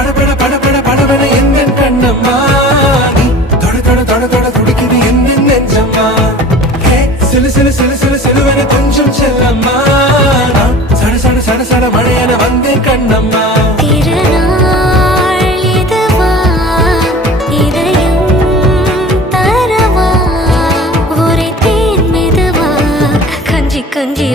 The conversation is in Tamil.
படபட படபட படபட எந்த கண்ணம்மா நீ தொட தொட தொட தொட துடிக்குது எந்த நெஞ்சம்மா ஹே சிலு சிலு சிலு சிலு சிலுவன கொஞ்சம் செல்லம்மா நான் சட சட சட சட மழையன வந்தேன் கண்ணம்மா திருநாள் இதுவா இதயம் தரவா ஒரே தேன் மெதுவா கஞ்சி கஞ்சி